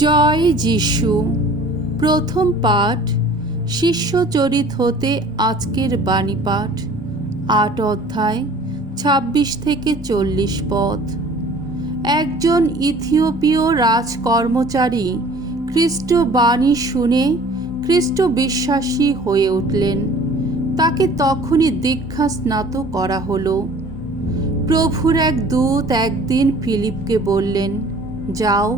জয় যিশু। প্রথম পাঠ শিষ্যচরিত হতে আজকের বাণী পাঠ ৮ অধ্যায় ২৬ থেকে ৪০ পদ। একজন ইথিওপীয় রাজকর্মচারী খ্রিস্ট বাণী শুনে খ্রিস্ট বিশ্বাসী হয়ে উঠলেন। তাকে তখনই দীক্ষা স্নাত করা হলো। প্রভুর এক দূত একদিন ফিলিপকে বললেন, যাও,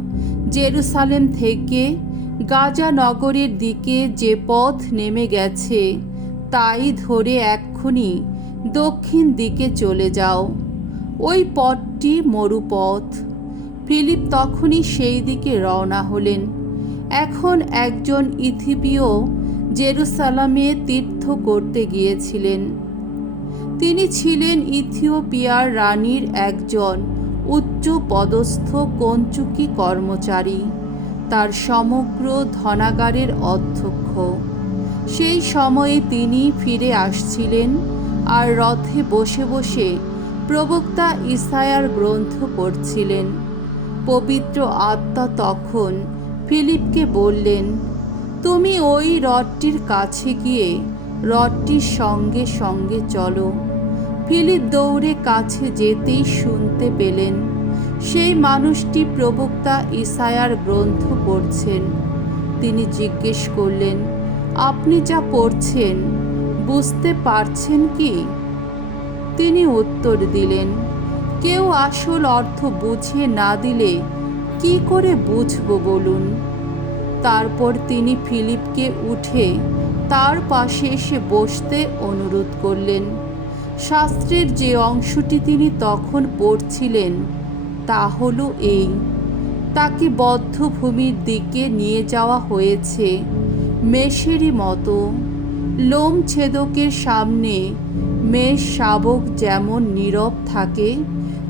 জেরুসালেম থেকে গাজা নগরের দিকে যে পথ নেমে গেছে তাই ধরে এক্ষুনি দক্ষিণ দিকে চলে যাও। ওই পথটি মরুপথ। ফিলিপ তখনই সেই দিকে রওনা হলেন। এখন একজন ইথিওপীয় জেরুসালেমে তীর্থ করতে গিয়েছিলেন। তিনি ছিলেন ইথিওপিয়ার রানীর একজন উচ্চ পদস্থ কঞ্চুকি কর্মচারী, তার সমগ্র ধনাগারের অধ্যক্ষ। সেই সময়ে তিনি ফিরে আসছিলেন আর রথে বসে বসে প্রবক্তা ইসায়ার গ্রন্থ পড়ছিলেন। পবিত্র আত্মা তখন ফিলিপকে বললেন, তুমি ওই রথটির কাছে গিয়ে রথটির সঙ্গে সঙ্গে চলো। ফিলিপ দৌড়ে কাছে যেতেই শুনতে পেলেন সেই মানুষটি প্রবক্তা ইসায়ার গ্রন্থ পড়ছেন। তিনি জিজ্ঞেস করলেন, আপনি যা পড়ছেন বুঝতে পারছেন কি? তিনি উত্তর দিলেন, কেউ আসল অর্থ বুঝিয়ে না দিলে কি করে বুঝবো বলুন। তারপর তিনি ফিলিপকে উঠে তার পাশে এসে বসতে অনুরোধ করলেন। শাস্ত্রের যে অংশটি তিনি তখন পড়ছিলেন তা হলো এই, তাকে বধ্যভূমির দিকে নিয়ে যাওয়া হয়েছে মেষেরই মতো। লোম ছেদকের সামনে মেষ শাবক যেমন নীরব থাকে,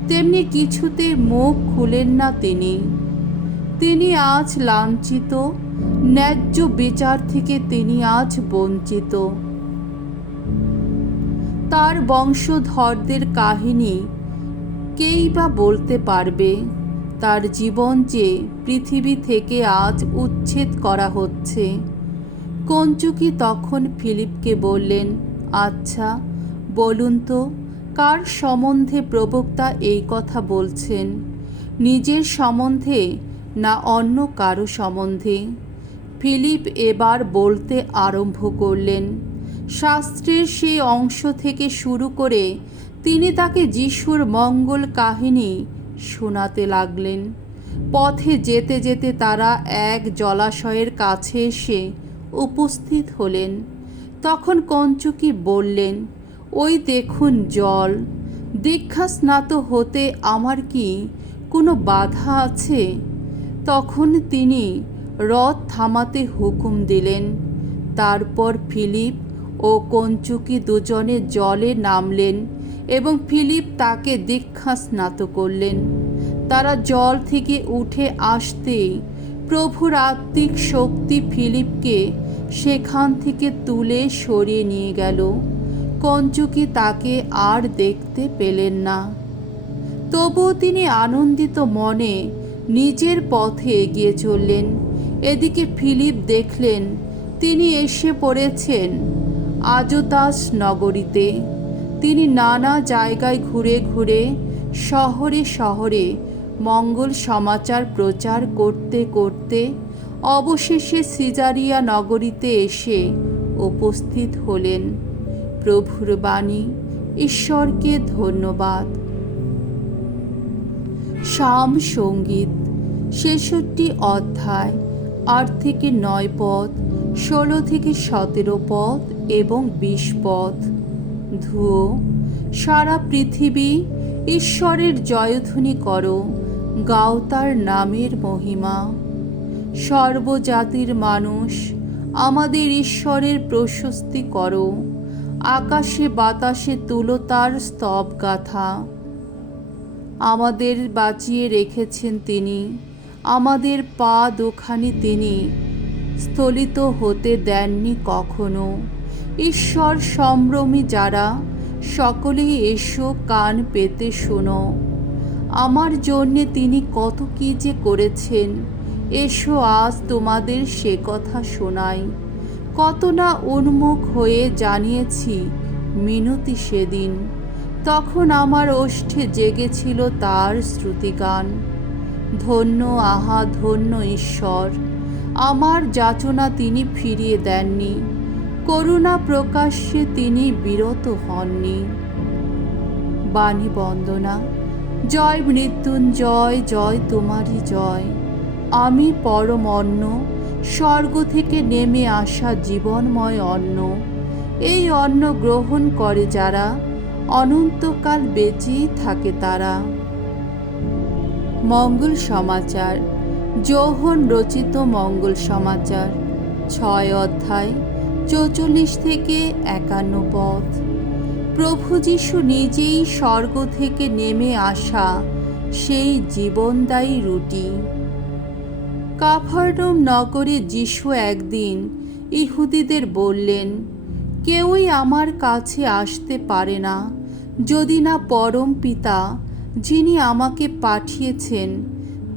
তেমনি কিছুতে মুখ খুলেন না তিনি আজ লাঞ্ছিত, ন্যায্য বিচার থেকে তিনি আজ বঞ্চিত। তার বংশধরদের কাহিনী কেই বা বলতে পারবে? তার জীবন যে পৃথিবী থেকে আজ উচ্ছেদ করা হচ্ছে। কঞ্চুকি তখন ফিলিপকে বললেন, আচ্ছা বলুন তো, কার সম্বন্ধে প্রবক্তা এই কথা বলছেন, নিজের সম্বন্ধে না অন্য কারো সম্বন্ধে? ফিলিপ এবার বলতে আরম্ভ করলেন। শাস্ত্রের সেই অংশ থেকে শুরু করে তিনি তাকে যিশুর মঙ্গল কাহিনী শোনাতে লাগলেন। পথে যেতে যেতে তারা এক জলাশয়ের কাছে এসে উপস্থিত হলেন। তখন কঞ্চুকি বললেন, ওই দেখুন জল। দীক্ষা স্নাত হতে আমার কি কোনো বাধা আছে? তখন তিনি রথ থামাতে হুকুম দিলেন। তারপর ফিলিপ ও কঞ্চুকি দুজনে জলে নামলেন এবং ফিলিপ তাকে দীক্ষা স্নাত করলেন। তারা জল থেকে উঠে আসতেই প্রভুর আত্মিক শক্তি ফিলিপকে সেখান থেকে তুলে সরিয়ে নিয়ে গেল। কঞ্চুকি তাকে আর দেখতে পেলেন না। তবুও তিনি আনন্দিত মনে নিজের পথে এগিয়ে চললেন। এদিকে ফিলিপ দেখলেন তিনি এসে পড়েছেন আজোতাস নগরীতে। তিনি নানা জায়গায় ঘুরে ঘুরে শহরে শহরে মঙ্গল সমাচার প্রচার করতে করতে অবশেষে সিজারিয়া নগরীতে এসে উপস্থিত হলেন। প্রভুর বাণী। ঈশ্বরকে ধন্যবাদ। সাম সঙ্গীত ৬৬ অধ্যায় ৮ থেকে ৯ পদ, ১৬ থেকে ১৭ পদ এবং ২০ পদ। ধুয়ো, সারা পৃথিবী ঈশ্বরের জয়ধ্বনি করো, গাও তার নামের মহিমা। সর্বজাতির মানুষ, আমাদের ঈশ্বরের প্রশস্তি করো, আকাশে বাতাসে তুলো তার স্তব গাথা। আমাদের বাঁচিয়ে রেখেছেন তিনি, আমাদের পা দুখানি তিনি স্থলিত হতে দেননি কখনো। ঈশ্বর সম্ভ্রমী যারা, সকলেই এসো কান পেতে শোনো। আমার জন্যে তিনি কত কি যে করেছেন এসো আজ তোমাদের সে কথা শোনাই। কত না উন্মুখ হয়ে জানিয়েছি মিনতি সেদিন, তখন আমার ওষ্ঠে জেগেছিল তার শ্রুতিগান। ধন্য, আহা ধন্য ঈশ্বর, আমার যাচনা তিনি ফিরিয়ে দেননি, করুণা প্রকাশ্যে তিনি বিরত হননি। বাণী বন্দনা। জয় মৃত্যুঞ্জয়, জয় তোমারই জয়। আমি পরম অন্ন, স্বর্গ থেকে নেমে আসা জীবনময় অন্ন। এই অন্ন গ্রহণ করে যারা, অনন্তকাল বেঁচেই থাকে তারা। মঙ্গল সমাচার। যোহন রচিত মঙ্গল সমাচার, 6 অধ্যায়, 44 থেকে 51 পদ। প্রভু যীশু নিজেই স্বর্গ থেকে নেমে আসা সেই জীবনদায়ী রুটি। কাফারনাউম নগরে যীশু একদিন ইহুদিদের বললেন, কেউই আমার কাছে আসতে পারে না যদি না পরম পিতা যিনি আমাকে পাঠিয়েছেন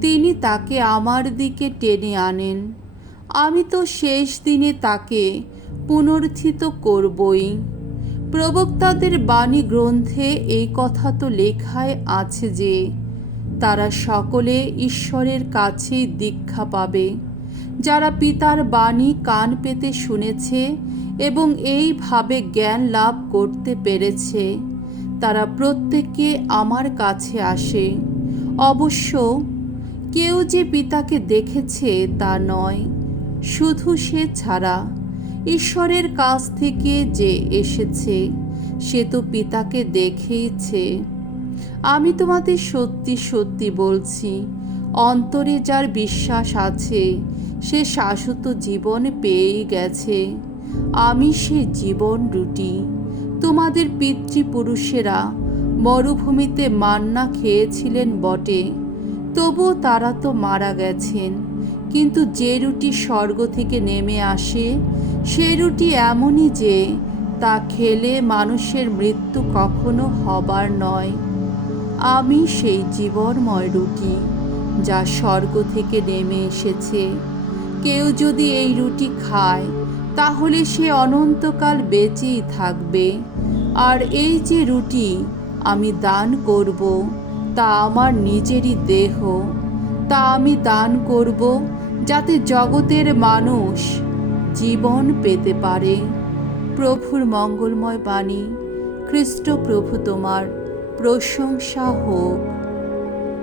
তিনি তাকে আমার দিকে টেনে আনেন। আমি তো শেষ দিনে তাকে পুনরুত্থিত করবই। প্রবক্তাদের বাণী গ্রন্থে এই কথা তো লেখাই আছে যে তারা সকলে ঈশ্বরের কাছেই দীক্ষা পাবে। যারা পিতার বাণী কান পেতে শুনেছে এবং এইভাবে জ্ঞান লাভ করতে পেরেছে তারা প্রত্যেকে আমার কাছে আসে। অবশ্য কেউ যে পিতাকে দেখেছে তা নয়, শুধু সে ছাড়া ঈশ্বরের কাছ থেকে যে এসেছে সে তো পিতাকে দেখেইছে। আমি তোমাদের সত্যি সত্যি বলছি, অন্তরে যার বিশ্বাস আছে সে শাশ্বত জীবন পেয়েই গেছে। আমি সে জীবন রুটি। তোমাদের পিতৃপুরুষেরা মরুভূমিতে মান্না খেয়েছিলেন বটে, তবুও তারা তো মারা গেছেন। কিন্তু যে রুটি স্বর্গ থেকে নেমে আসে সে রুটি এমনই যে তা খেলে মানুষের মৃত্যু কখনো হবার নয়। আমি সেই জীবনময় রুটি যা স্বর্গ থেকে নেমে এসেছে। কেউ যদি এই রুটি খায় তাহলে সে অনন্তকাল বেঁচেই থাকবে। আর এই যে রুটি আমি দান করব তা আমার নিজেরই দেহ। তা আমি দান করব যাতে জগতের মানুষ জীবন পেতে পারে। প্রভুর মঙ্গলময় বাণী। খ্রিস্ট প্রভু তোমার প্রশংসা হোক।